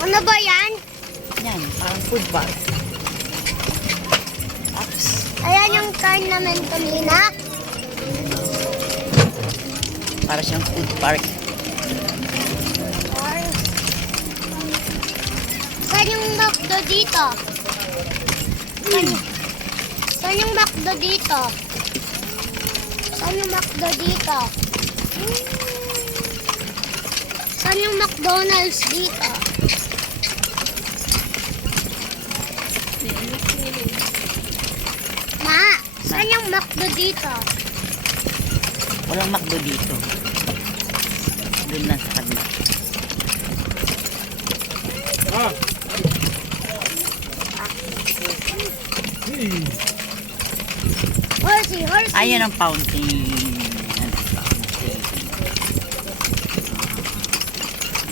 Ano ba yan? Yan, parang food bar. Ops. Ayan yung car naman kanina. Para siyang food park. Saan yung McDo dito? Saan yung McDo dito? Saan yung McDo dito? Saan yung McDonald's dito? Ma, saan yung McDo dito? Walang McDo dito. Doon lang sa kanila. Horsey. Ayan ang fountain. Yan ang fountain.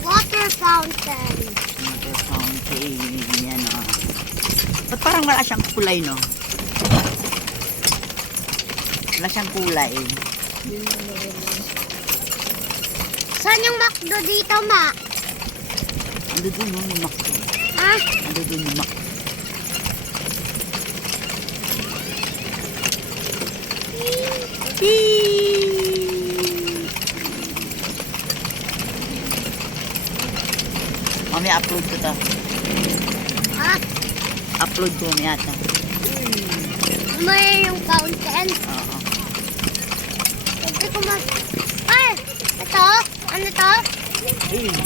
Water fountain. Water fountain. Yan o. Ba't parang wala siyang kulay, no? Wala siyang kulay. Saan yung McDo dito, Ma? Ando doon, no? Yung McDo. Ah, Ando doon yung McDo. Mami, upload ko to. ah, Upload ko mamaya to. may yung fountain. Oo. Pwede ko Ay, ito? Ano to?